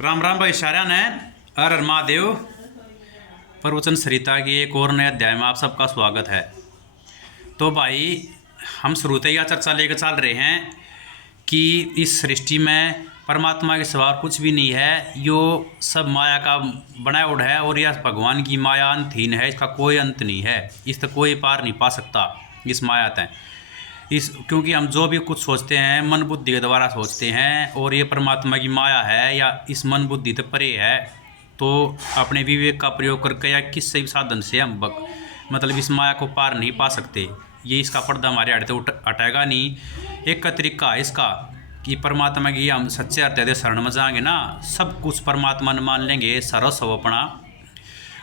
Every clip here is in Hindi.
राम राम भाई सारा ने हर हर महादेव। प्रवचन सरिता के एक और नए अध्याय में आप सबका स्वागत है। तो भाई हम शुरू से यह चर्चा लेकर चल रहे हैं कि इस सृष्टि में परमात्मा के सिवा कुछ भी नहीं है, यो सब माया का बनावट है और यह भगवान की माया अंतहीन है, इसका कोई अंत नहीं है, इस तक कोई पार नहीं पा सकता इस माया तक। क्योंकि हम जो भी कुछ सोचते हैं मन बुद्धि के द्वारा सोचते हैं और ये परमात्मा की माया है या इस मन बुद्धि से परे है, तो अपने विवेक का प्रयोग करके या किस सही साधन से हम मतलब इस माया को पार नहीं पा सकते। ये इसका पर्दा हमारे हटते हटेगा नहीं। एक का तरीका है इसका कि परमात्मा की हम सच्चे अर्थ शरण में जाएंगे ना, सब कुछ परमात्मा ने मान लेंगे सर्वस्व अपना,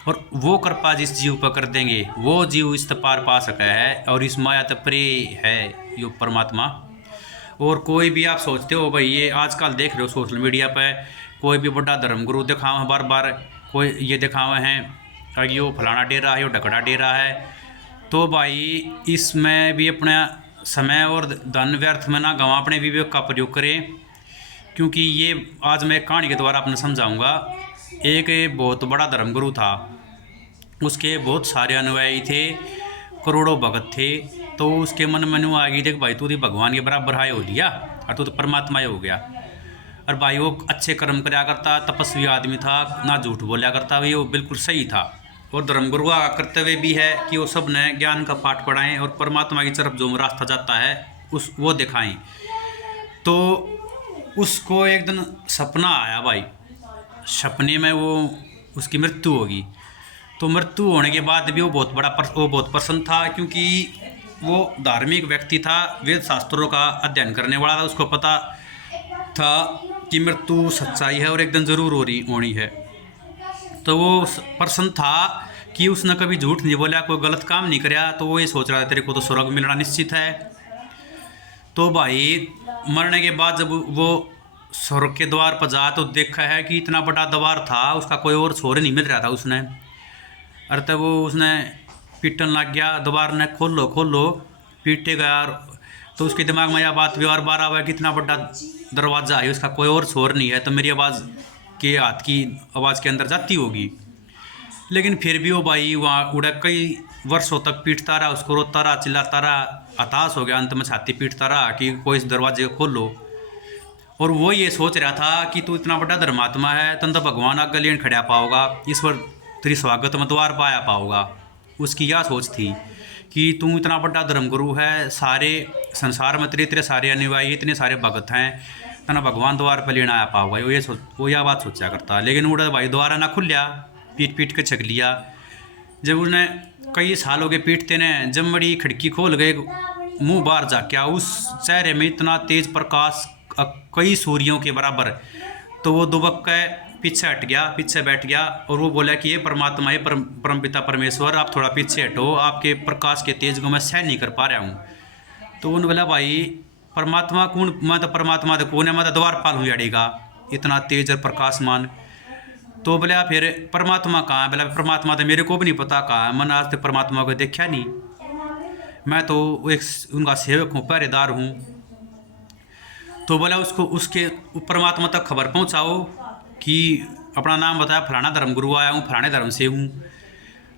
और वो कृपा जिस जीव पर कर देंगे वो जीव इस पार पा सका है और इस माया तक परे है यो परमात्मा। और कोई भी आप सोचते हो भाई, ये आजकल देख रहे हो सोशल मीडिया पे कोई भी बड़ा धर्मगुरु दिखावा बार बार, कोई ये दिखावा है कि यो फलाना डेरा है, यो ढकड़ा डेरा है। तो भाई इसमें भी अपना समय और धन व्यर्थ में ना गंवा, अपने विवेक का प्रयोग करें। क्योंकि ये आज मैं कहानी के द्वारा अपने समझाऊंगा। एक बहुत बड़ा धर्मगुरु था, उसके बहुत सारे अनुयायी थे, करोड़ों भगत थे। तो उसके मन में नु आ गई, देख भाई तू तो भगवान के बराबर हाय हो लिया और तू तो परमात्मा ही हो गया। और भाई वो अच्छे कर्म कराया करता, तपस्वी आदमी था, ना झूठ बोला करता, वो बिल्कुल सही था। और धर्मगुरु का कर्तव्य भी है कि वो सब ने ज्ञान का पाठ पढ़ाएं और परमात्मा की तरफ जो रास्ता जाता है उस वो दिखाएं। तो उसको एक दिन सपना आया भाई, सपने में वो उसकी मृत्यु होगी। तो मृत्यु होने के बाद भी वो बहुत प्रसन्न था, क्योंकि वो धार्मिक व्यक्ति था, वेद शास्त्रों का अध्ययन करने वाला था। उसको पता था कि मृत्यु सच्चाई है और एक दिन ज़रूर होनी है। तो वो प्रसन्न था कि उसने कभी झूठ नहीं बोला, कोई गलत काम नहीं कराया। तो वो ये सोच रहा था तेरे को तो स्वर्ग मिलना निश्चित है। तो भाई मरने के बाद जब वो स्वर्ग के द्वार पर जा तो देखा है कि इतना बड़ा द्वार था, उसका कोई और छोर नहीं मिल रहा था उसने। अरे तब वो उसने पीटन लग गया, द्वार ने खोलो खोलो, पीटे गया। तो उसके दिमाग में यह बात भी और बार आवा कि इतना बड़ा दरवाज़ा है, उसका कोई और छोर नहीं है, तो मेरी आवाज़ के हाथ की आवाज़ के अंदर जाती होगी। लेकिन फिर भी वो भाई वहाँ उड़ा कई वर्षों तक पीटता रहा, उसको रोता रहा, चिल्लाता रहा, हताश हो गया, अंत में छाती पीटता रहा कि कोई इस दरवाजे को खोलो। और वो ये सोच रहा था कि तू इतना बड़ा धर्मात्मा है, तन तो भगवान आगे लेन खड़ा पाओगा, ईश्वर तेरी स्वागत में द्वार पाया पाओगा। उसकी यह सोच थी कि तू इतना बड़ा धर्मगुरु है, सारे संसार में तेरे सारे अनुयायी, इतने सारे भगत हैं, तना भगवान द्वार पर लेना आया पाओगा। वो यह बात सोचा करता। लेकिन उड़ा भाई द्वारा ना खुल लिया, पीट पीट के छक लिया। जब उन्हें कई साल हो गए पीटते ने, जब बड़ी खिड़की खोल गए, मुँह बाहर जा क्या, उस चेहरे में इतना तेज प्रकाश कई सूर्यों के बराबर। तो वो दुबक के पीछे हट गया, पीछे बैठ गया और वो बोला कि ये परमात्मा है, परमपिता परमेश्वर, आप थोड़ा पीछे हटो, आपके प्रकाश के तेज को मैं सहन नहीं कर पा रहा हूँ। तो उन्होंने बोला भाई परमात्मा कौन, मैं तो परमात्मा तो कौन है, मैं तो द्वारपाल हूँ अड़ेगा, इतना तेज और प्रकाशमान। तो बोला फिर परमात्मा कहाँ है? बोला परमात्मा तो मेरे को भी नहीं पता कहाँ है, मैंने आज तक परमात्मा को देखा नहीं, मैं तो एक उनका सेवक हूँ, पहरेदार हूँ। तो बोला उसको उसके परमात्मा तक खबर पहुँचाओ कि अपना नाम बताया, फलाना धर्मगुरु आया हूँ, फलाने धर्म से हूँ।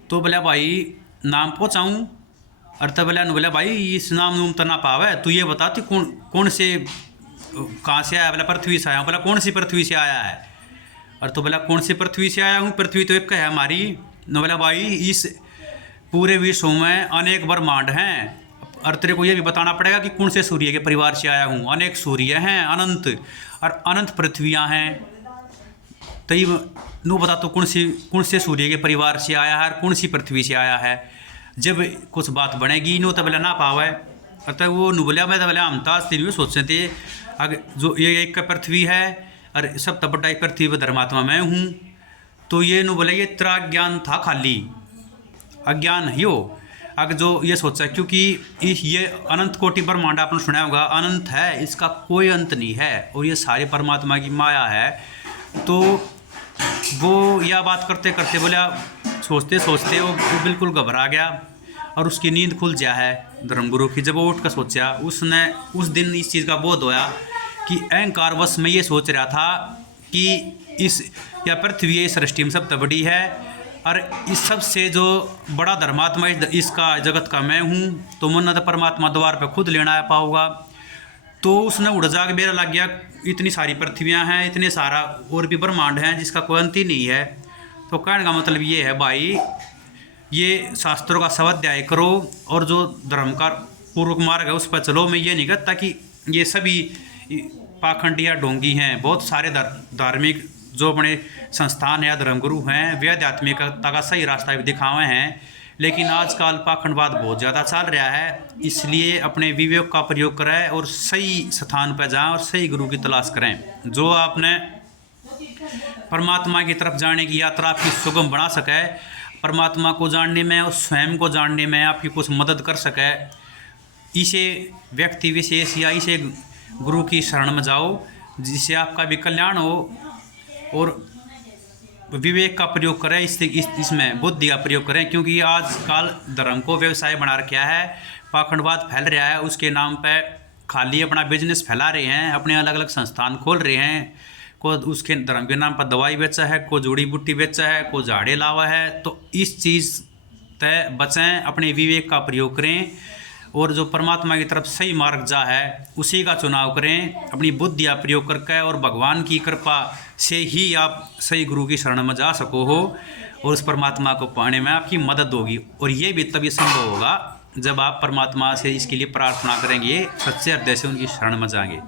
तो बोला भाई नाम पहुँचाऊँ? और तब बोला भाई इस नाम नूम तो ना पावे, तू ये बता तू कौन से कहाँ से आया? बोला पृथ्वी से आया हूँ। बोला कौन सी पृथ्वी से आया है? और तो बोला कौन सी पृथ्वी से आया हूँ, पृथ्वी तो एक है हमारी। न बोला भाई इस पूरे विश्व में अनेक ब्रह्मांड हैं, और तेरे को ये भी बताना पड़ेगा कि कौन से सूर्य के परिवार से आया हूँ। अनेक सूर्य हैं अनंत, और अनंत पृथ्वियाँ हैं। तई नू बता तो कौन से सूर्य के परिवार से आया है और कौन सी पृथ्वी से आया है। जब कुछ बात बनेगी नो तो बोला ना पावे। अतः वो नु बोला मैं तो बोला हम ताज तीन सोचते थे अगर जो ये एक का पृथ्वी है और सब तब बटा पृथ्वी पर धर्मात्मा मैं हूँ। तो ये नु बोला ये तेरा ज्ञान था, खाली अज्ञान है यो। अगर जो ये सोचा, क्योंकि ये अनंत कोटि ब्रह्मांड आपने सुना होगा, अनंत है, इसका कोई अंत नहीं है और ये सारे परमात्मा की माया है। तो वो यह बात करते करते बोला सोचते सोचते वो बिल्कुल घबरा गया और उसकी नींद खुल गया है धर्मगुरु की। जब वो उठ कर सोचा, उसने उस दिन इस चीज़ का बोध होया कि अहंकार वश में ये सोच रहा था कि इस या पृथ्वी है, इस सृष्टि में सबसे बड़ी है। और इस सब से जो बड़ा धर्मात्मा इसका जगत का मैं हूँ, तो मन तो परमात्मा द्वार पे खुद लेना आ पाऊँगा। तो उसने उड़ जाग बेरा लग गया, इतनी सारी पृथ्वियाँ हैं, इतने सारा और भी ब्रह्मांड हैं जिसका कोई अंत ही नहीं है। तो कहने का मतलब ये है भाई, ये शास्त्रों का स्वाध्याय करो और जो धर्म का पूर्वक मार्ग है उस पर चलो। मैं ये नहीं कहता कि ये सभी पाखंडी या ढोंगी हैं, बहुत सारे धार्मिक जो अपने संस्थान या धर्मगुरु हैं वे आध्यात्मिकता का सही रास्ता भी दिखावे हैं। लेकिन आजकल पाखंडवाद बहुत ज़्यादा चल रहा है, इसलिए अपने विवेक का प्रयोग करें और सही स्थान पर जाएं और सही गुरु की तलाश करें, जो आपने परमात्मा की तरफ जाने की यात्रा आपकी सुगम बना सके, परमात्मा को जानने में और स्वयं को जानने में आपकी कुछ मदद कर सके। इसे व्यक्ति विशेष या इसे गुरु की शरण में जाओ, जिससे आपका भी कल्याण हो। और विवेक का प्रयोग करें, इसमें बुद्धि का प्रयोग करें, क्योंकि आजकल धर्म को व्यवसाय बना रखा है, पाखंडवाद फैल रहा है, उसके नाम पे खाली अपना बिजनेस फैला रहे हैं, अपने अलग अलग संस्थान खोल रहे हैं। को उसके धर्म के नाम पर दवाई बेचा है, को जड़ी बूटी बेचा है, को झाड़े लावा है। तो इस चीज़ से बचें, अपने विवेक का प्रयोग करें और जो परमात्मा की तरफ सही मार्ग जा है उसी का चुनाव करें, अपनी बुद्धि का प्रयोग करके। और भगवान की कृपा से ही आप सही गुरु की शरण में जा सको हो और उस परमात्मा को पाने में आपकी मदद होगी। और ये भी तभी संभव होगा जब आप परमात्मा से इसके लिए प्रार्थना करेंगे, सच्चे हृदय से उनकी शरण में जाएंगे।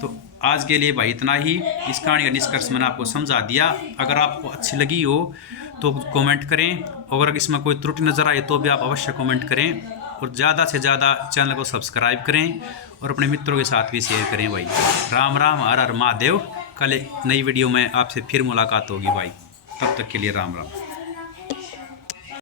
तो आज के लिए भाई इतना ही। इस कहानी का निष्कर्ष मैंने आपको समझा दिया। अगर आपको अच्छी लगी हो तो कमेंट करें, और अगर इसमें कोई त्रुटि नज़र आए तो भी आप अवश्य कमेंट करें। और ज़्यादा से ज़्यादा चैनल को सब्सक्राइब करें और अपने मित्रों के साथ भी शेयर करें भाई। राम राम, हर हर महादेव। कल एक नई वीडियो में आपसे फिर मुलाकात होगी भाई, तब तक के लिए राम राम।